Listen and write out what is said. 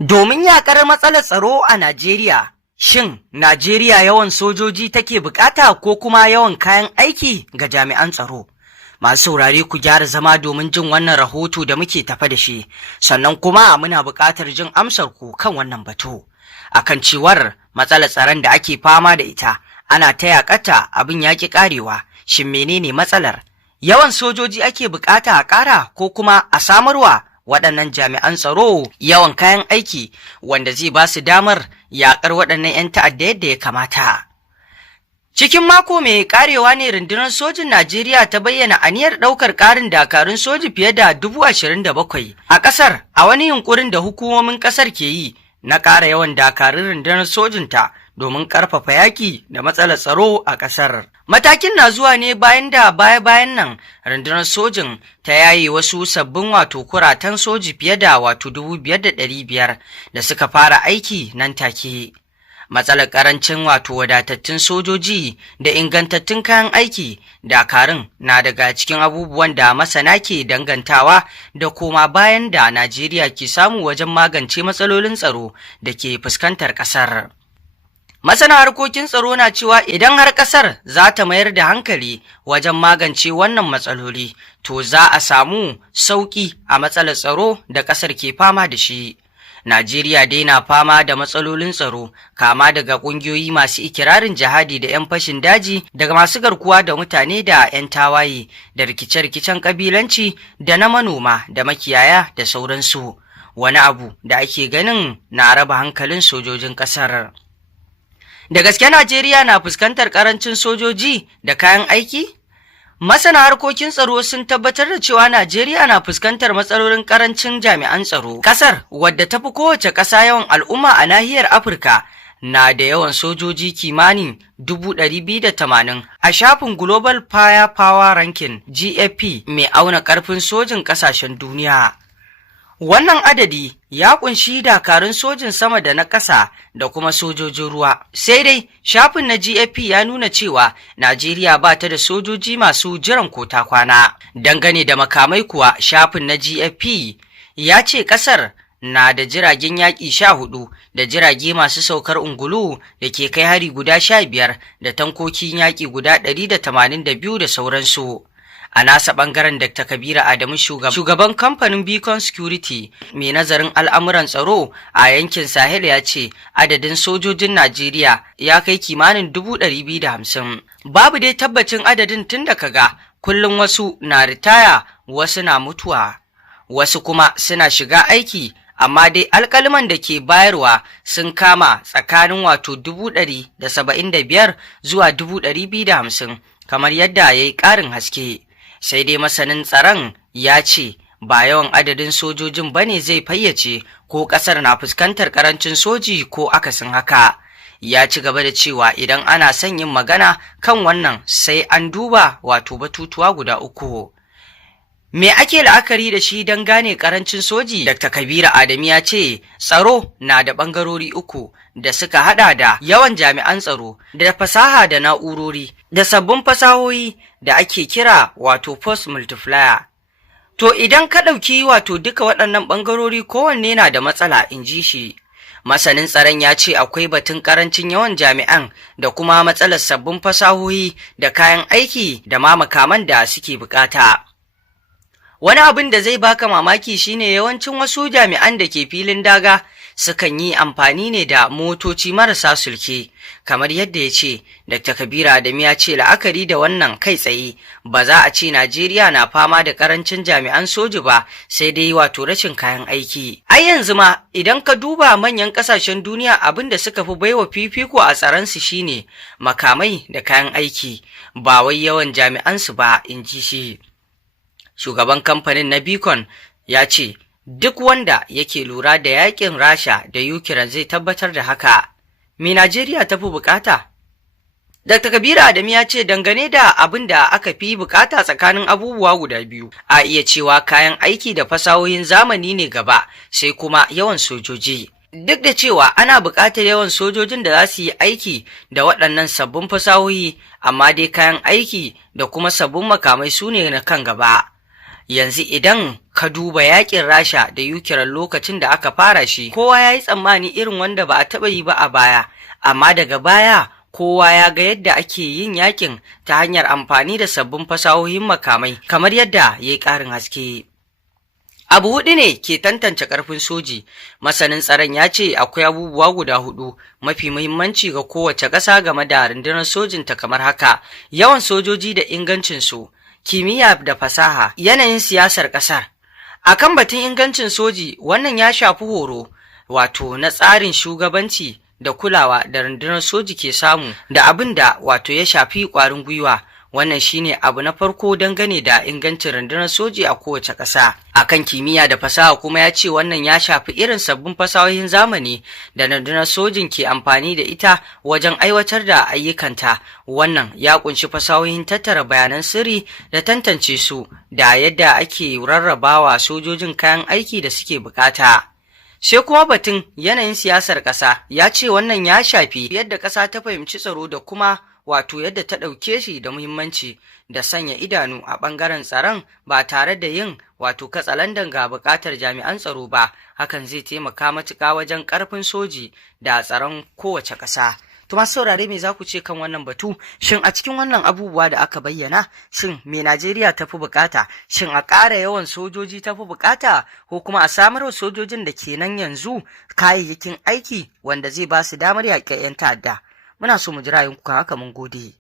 Domin yaƙar matsalar tsaro a Najeriya, shin Najeriya yawan sojoji take bukata ko kuma yawan kayan aiki ga jami'an tsaro? Masu saurare ku gyara zama domin jin wannan rahoto da muke tafa da shi, sannan kuma muna buƙatar jin amsar ku kan wannan batu. Akan cewar matsalar tsaron da ake fama da ita, ana ta yaƙata abin yaƙi ƙarewa, shin menene matsalar? Yawan sojoji ake bukata a ƙara ko kuma a samarwa waɗannan jami'an tsaro yawan kayan aiki wanda zai ba su damar yaƙar waɗannan 'yan ta'adda yadda ya kamata. Cikin mako mai karewa ne rundunar sojin Najeriya ta bayyana aniyar ɗaukar ƙarin dakarun soji fiye da 27,000 a ƙasar a wani yunkurin da hukumomin ƙasar ke yi na ƙara yawan dakarun rundunar sojinta domin ƙarfafa yaƙi da matsalar tsaro a ƙasar. Matakin na zuwa ne bayan da baya-bayan nan rundunar sojin ta yaye wasu sabbin kuratan soji fiye da 5,500 da suka fara aiki nan take. Matsalar karancin wadatattun sojoji da ingantattun kayan aiki dakarun na daga cikin abubuwan da masana ke dangantawa da koma bayan da Najeriya ke samu wajen magance matsalolin tsaro da ke fuskantar ƙasar. Masana harkokin tsaro na cewa idan har ƙasar za ta mayar da hankali wajen magance wannan matsaloli, to za a samu sauƙi a matsalar tsaro da ƙasar ke fama da shi. Najeriya dai na fama da matsalolin tsaro, kama daga ƙungiyoyi masu ikirarin jihadi da 'yan fashin daji, daga masu garkuwa da mutane da 'yan tawaye, da rikice-rikicen ƙabilanci da na manoma da makiyaya da sauransu. Wani abu da ake ganin na raba hankalin sojojin ƙasar. Da gaske Najeriya na fuskantar karancin sojoji da kayan aiki? Masana harkokin tsaro sun tabbatar da cewa Najeriya na fuskantar matsalolin karancin jami'an tsaro. Kasar wadda ta fi kowace ƙasa yawan al'umma a nahiyar Afirka na da yawan sojoji kimanin 280,000 a shafin Global Firepower Ranking GFP mai auna ƙarfin sojin ƙasashen duniya. Wannan adadi ya kunshi dakarun sojin sama da na ƙasa da kuma sojojin ruwa. Sai dai shafin na GFP ya nuna cewa Najeriya ba ta da sojoji masu jiran kota kwana. Dangane da makamai kuwa, shafin na GFP ya ce ƙasar na da jiragen yaƙi 14 da jirage masu saukar ungulu da ke kai hari guda 15 da tankokin yaƙi guda 182 da sauransu. A nasa ɓangaren Dr. Kabiru Adamu shugaban kamfanin Beacon Security mai nazarin al'amuran tsaro a yankin Sahel ya ce adadin sojojin Najeriya ya kai kimanin 250,000. Babu dai tabbacin adadin tun da kaga kullum wasu na ritaya, wasu na mutuwa, wasu kuma suna shiga aiki, amma dai alƙaliman da ke bayarwa sun kama tsakanin 175,000 zuwa 250,000 kamar yadda ya yi ƙarin haske. Sai dai masanin tsaron ya ce ba yawan adadin sojojin bane zai fayyace ko ƙasar na fuskantar ƙarancin soji ko akasin haka. Ya ci gaba da cewa idan ana son yin magana kan wannan sai an duba batutuwa guda uku. Me ake la'akari da shi don gane ƙarancin soji? Dr. Kabiru Adamu ya ce tsaro na da ɓangarori uku da suka hada da yawan jami'an tsaro, da fasaha da na'urori, da sabbin fasahohi da ake kira force multiplier. To idan ka ɗauki duka waɗannan ɓangarori, kowanne na da matsala, in ji shi. Masanin tsaron ya ce akwai batun ƙarancin yawan jami'an da kuma matsalar sabbin fasahohi da kayan aiki da ma makaman da suke bukata. Wani abin da zai baka mamaki shine yawancin wasu jami'an da ke filin daga sukan yi amfani ne da motoci marasa sulke, kamar yadda ya ce. Dr. Kabiru Adamu ya ce la'akari da wannan kai tsaye ba za a ce Najeriya na fama da karancin jami'an soji ba, sai dai rashin kayan aiki. Ai yanzu ma idan ka duba manyan kasashen duniya, abin da suka fi baiwa fifiko a tsaron su shine makamai da kayan aiki, ba wai yawan jami'an su ba, in ji shi. Shugaban kamfanin na Beacon ya ce duk wanda yake lura da yakin Rasha da Ukraine zai tabbatar da haka. Me Najeriya ta fi bukata? Dr. Kabiru Adamu ya ce dangane da abin da aka fi bukata tsakanin abubuwa guda biyu, a iya cewa kayan aiki da fasahohin zamani ne gaba, sai kuma yawan sojoji. Duk da cewa ana buƙatar yawan sojojin da za su yi aiki da waɗannan sabbin fasahohi, amma dai kayan aiki da kuma sabbin makamai su ne na kan gaba. yanzu idan ka duba yakin Rasha da Ukraine lokacin da aka fara shi, kowa ya yi tsammani irin wanda ba a taɓa yi ba a baya, amma daga baya kowa ya ga yadda ake yin yakin ta hanyar amfani da sabbin fasahohin makamai, kamar yadda ya yi ƙarin haske. Abu hudu ne ke tantance ƙarfin soji. Masanin tsaron ya ce akwai abubuwa guda hudu mafi muhimmanci ga kowace ƙasa game da rundunar sojinta, kamar haka: yawan sojoji da ingancinsu, kimiyya da fasaha, yanayin siyasar ƙasar. A kan batun ingancin soji, wannan ya shafi horo, wato na tsarin shugabanci da kulawa da rundunar soji ke samu, da abin da wato ya shafi ƙwarin gwiwa. Wannan shine abu na farko dangane da ingancin rundunar soji a kowace ƙasa. Akan kimiyya da fasaha kuma ya ce wannan ya shafi irin sabbin fasahohin zamani da rundunar sojin ke amfani da ita wajen aiwatar da ayyukanta. Wannan ya kunshi fasahohin tattara bayanan sirri da tantance su, da yadda ake rarrabawa sojojin kayan aiki da suke bukata. Sai kuma batun yanayin siyasar ƙasa, ya ce wannan ya shafi yadda ƙasa ta fahimci tsaro da kuma wato yadda ta ɗauke shi da muhimmanci, da sanya idanu a ɓangaren tsaron ba tare da yin wato katsalandan ga buƙatar jami'an tsaro ba. Hakan zai taimaka matuƙa wajen ƙarfin soji da tsaron kowace ƙasa. To masu saurare, me za ku ce kan wannan batu? Shin a cikin wannan abubuwa da aka bayyana, shin me Najeriya ta fi bukata? Shin a ƙara yawan sojoji ta fi bukata, ko kuma a samar wa sojojin da ke nan yanzu kayayyakin aiki wanda zai ba su damar yaƙe 'yan ta'adda? Muna so mu ji ra'ayinku kan haka. Mun gode.